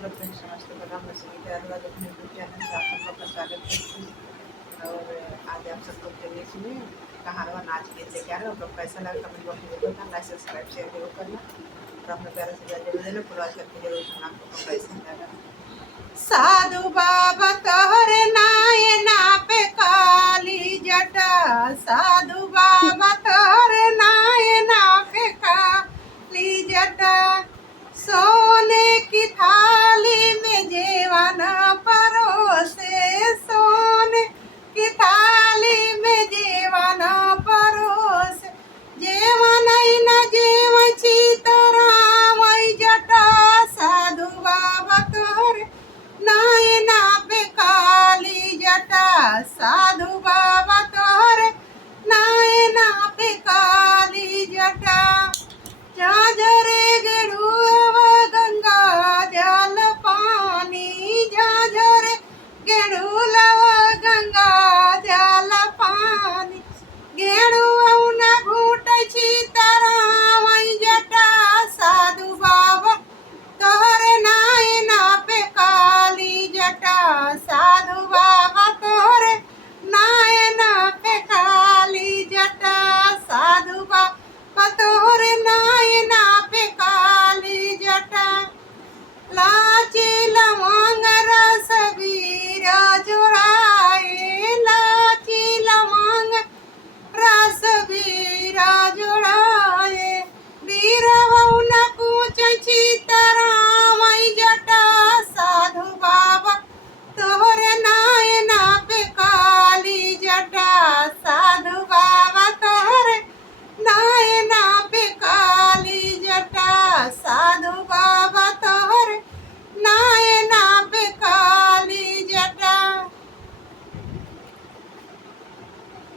Hello friends, नमस्ते, प्रणाम। मैं सुनीता यादव अपने यूट्यूब चैनल से आप सबका का स्वागत करती हूँ। और आज आप सबको चलिए सुनिए कहानवा नाच गीत लेके आ रहे हो। कैसा लगा कमेंट बॉक्स में जरूर करना, लाइक सब्सक्राइब शेयर जरूर करना और अपने प्यारे से जरूर देना, फॉलो करके जरूर सुनना आपको कैसा लगा। साधु बाबा तोहरे नायना पे काली जटा, साधु बाबा तोहरे नायना पे काली जटा, सोने की थाली में जेवन परोसे